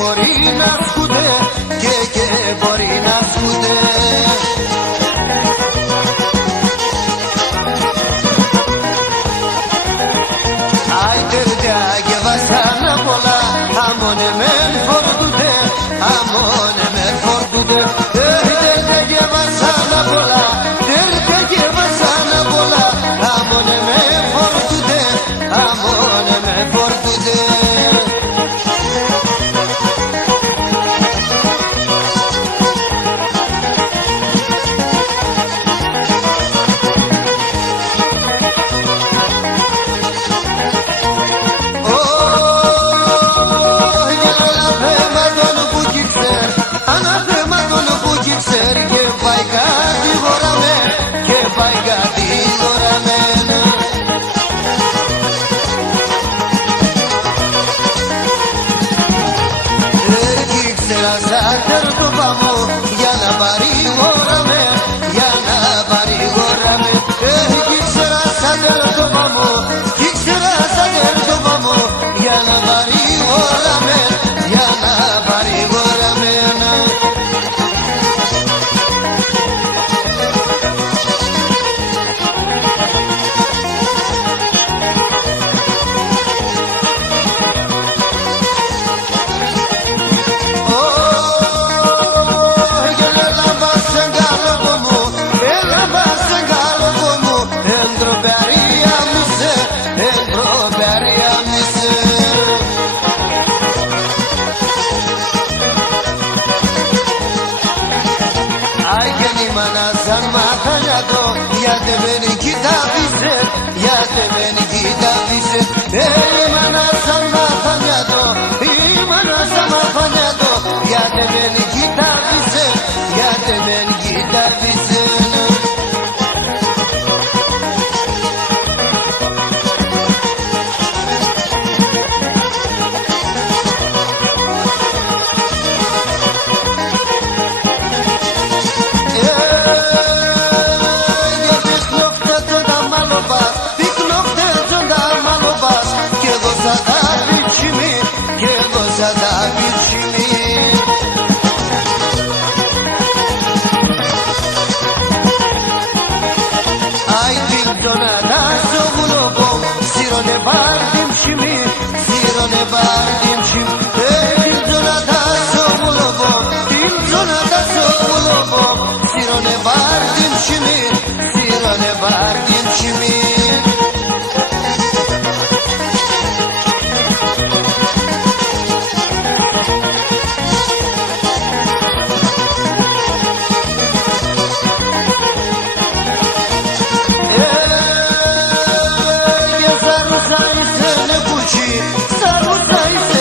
Μπορεί να σκούτε και μπορεί να σκούτε. Άιτερδια και βασάνα πολλά, αμόνε μεν φορτούτε, αμόνε μεν φορτούτε. Άιτερδια και βασάνα πολλά, τερδια και βασάνα πολλά, αμόνε μεν φορτούτε, αμόνε μεν φορτούτε. Για να παρηγοράμε, για να παρηγοράμε. Κι ξέρα σαν τερτώμα μου, κι ξέρα σαν τερτώμα μου. Για να παρηγοράμε, για να παρηγοράμε. Γιατί δεν κοιτάβησε, γιατί δεν κοιτάβησε. Η μάνα σαν μαθανιάτο, η μάνα σαν μαθανιάτο. Γιατί δεν κοιτάβησε, γιατί δεν κοιτάβησε. Σύρωνε βάρτιμ σιμί, σύρωνε βάρτιμ σιμί. Την τζονάτα στο βουλοβό, την τζονάτα στο βουλοβό. Σύρωνε βάρτιμ σιμί, σύρωνε βάρτιμ σιμί. Sarusa ise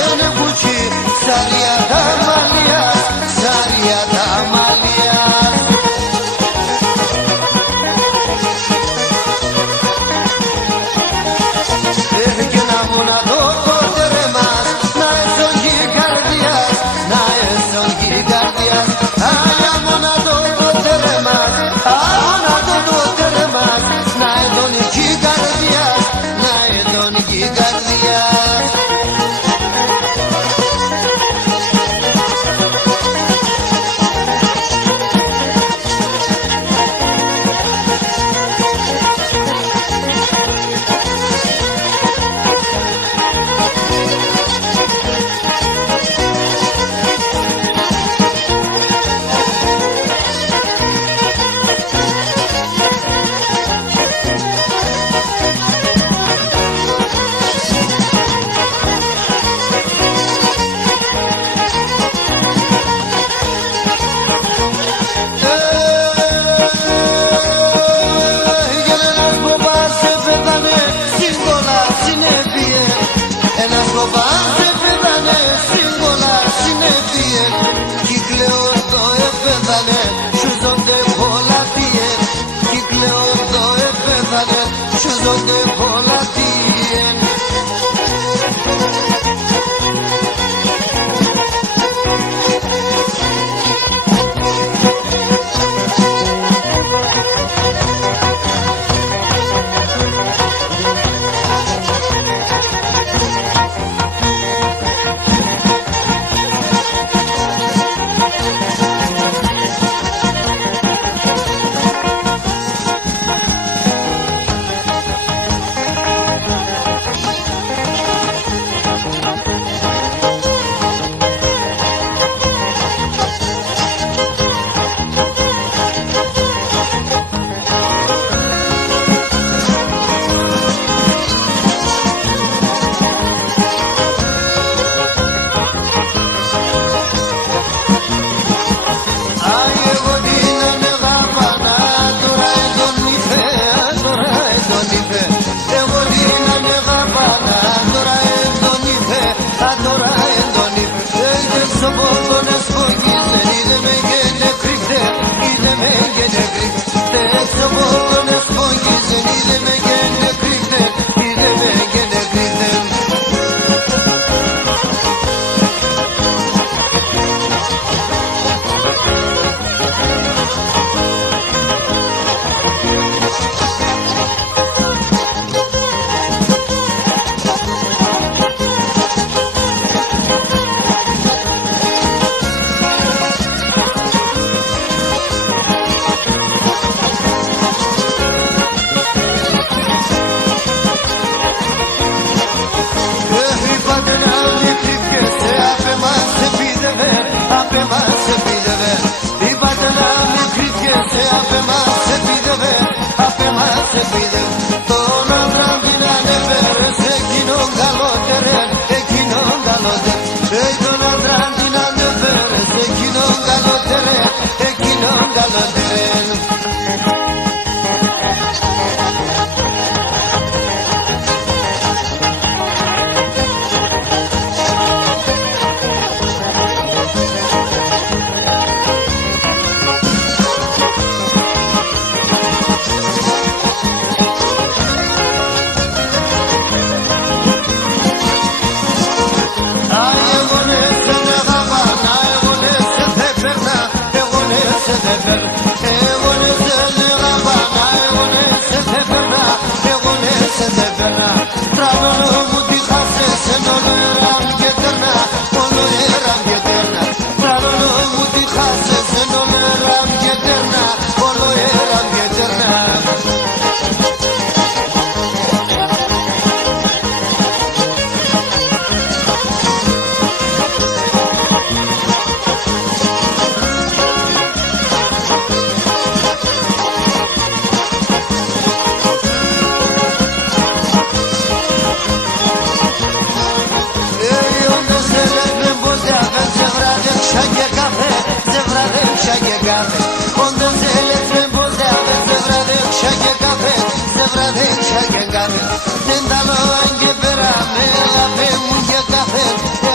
kafe Ondan zeletren bozave Zevradek şake kafe Zevradek şake kafe Tendalo ange berame Gafe munge kafe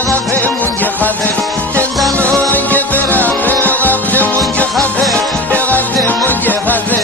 Gafe munge kafe Tendalo ange berame Gafe munge kafe Gafe munge kafe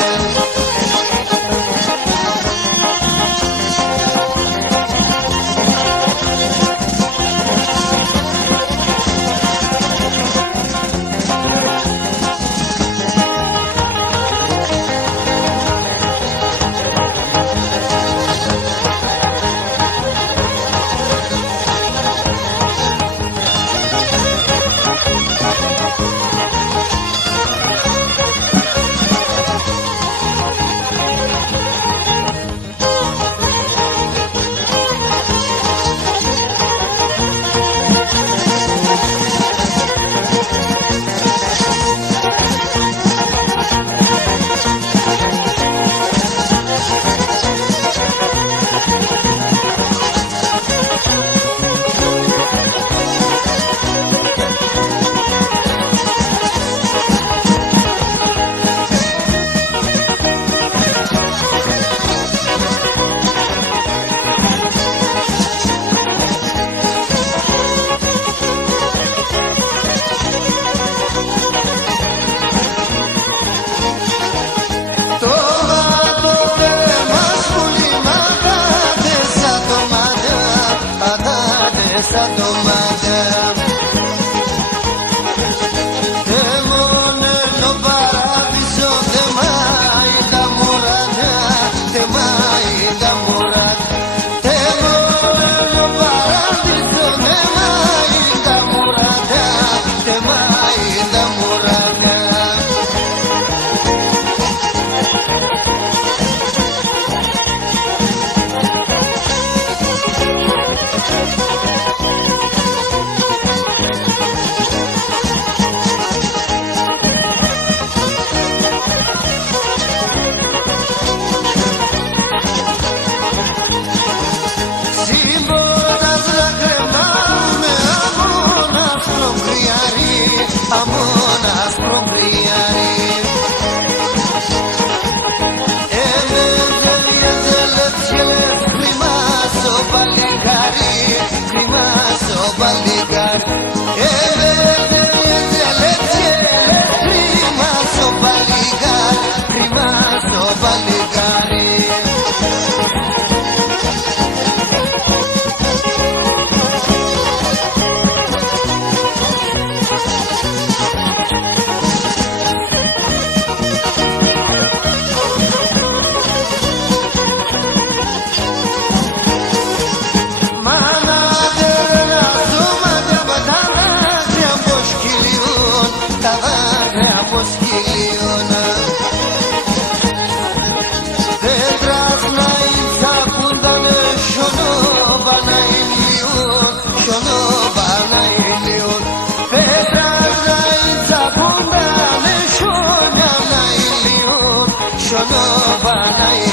Esa tomada Temone no paradiso Temai da morada Temai da morada Temone no paradiso Temai da morada Temai da morada Amonas propriari Climaso baligari Climaso baligari Climaso baligari Climaso baligari Shono bana